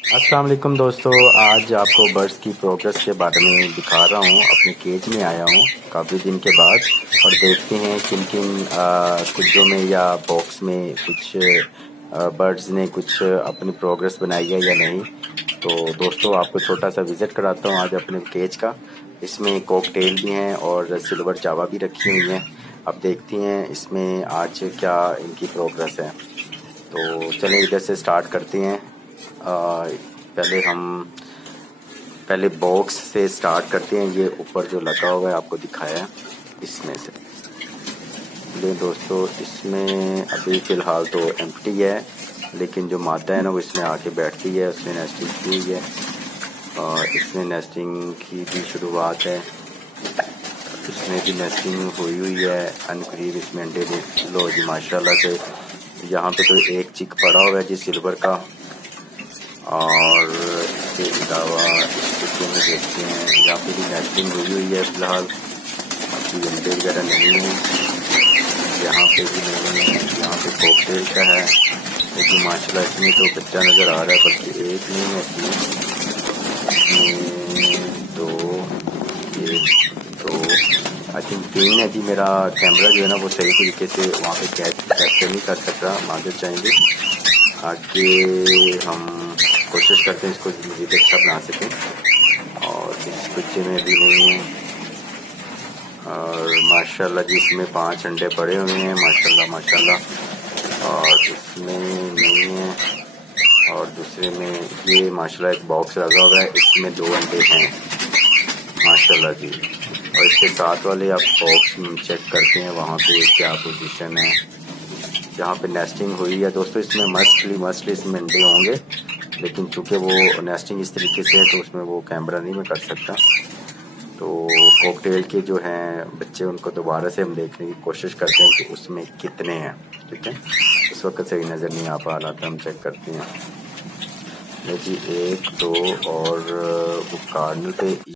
अस्सलाम वालेकुम दोस्तों, आज आपको बर्ड्स की प्रोग्रेस के बारे में दिखा रहा हूँ। अपने केज में आया हूँ काफ़ी दिन के बाद और देखते हैं किन किन कुंजों में या बॉक्स में कुछ बर्ड्स ने कुछ अपनी प्रोग्रेस बनाई है या नहीं। तो दोस्तों आपको छोटा सा विज़िट कराता हूँ आज अपने केज का। इसमें कॉकटेल भी हैं और सिल्वर जावा भी रखी हुई हैं। अब देखते हैं इसमें आज क्या इनकी प्रोग्रेस है। तो चलें इधर से स्टार्ट करते हैं। पहले बॉक्स से स्टार्ट करते हैं। ये ऊपर जो लगा हुआ है आपको दिखाया है, इसमें से ले दोस्तों। इसमें अभी फ़िलहाल तो एम्प्टी है, लेकिन जो मादा है ना वो इसमें आके बैठती है। उसने नेस्टिंग की हुई है और इसमें नेस्टिंग की भी शुरुआत है। इसमें भी नेस्टिंग हुई है। अनकरीब इसमें अंडे दे लो जी माशाल्लाह से। यहाँ पे तो एक चिक पड़ा हुआ है जी सिल्वर का। और इसके अलावा इस पिक्चर में देखते हैं यहाँ पे भी नेस्टिंग हुई है। फ़िलहाल अभी अंडे वगैरह नहीं है, यहाँ पे भी नहीं है। यहाँ पे कॉकटेल का है, लेकिन माशाल्लाह इसमें तो बच्चा नज़र आ रहा है, बल्कि एक नहीं है इसमें दो, एक दो आई थिंक तीन है जी। मेरा कैमरा जो है ना वो सही तरीके से वहाँ पे कैप्चर नहीं कर सक रहा। माजर चाहेंगे आगे हम कोशिश करते हैं इसको मज़ीद अच्छा बना सकें। और इस बच्चे में भी नहीं है। और माशाल्लाह जी इसमें 5 अंडे पड़े हुए हैं माशाल्लाह माशाल्लाह। और इसमें नहीं है। और दूसरे में ये माशाल्लाह एक बॉक्स लगा हुआ है, इसमें 2 अंडे हैं माशाल्लाह जी। और इसके साथ वाले आप बॉक्स चेक करते हैं वहाँ पे क्या पोजीशन है। यहाँ पे नेस्टिंग हुई है दोस्तों। इसमें मस्टली इसमें अंडे होंगे, लेकिन चूँकि वो नेस्टिंग इस तरीके से है तो उसमें वो कैमरा नहीं मैं कर सकता। तो कॉकटेल के जो हैं बच्चे उनको दोबारा से हम देखने की कोशिश करते हैं कि उसमें कितने हैं। ठीक है, इस वक्त सही नज़र नहीं आ पा रहा था, हम चेक करते हैं। जी 1 2 और वो कार्नल पे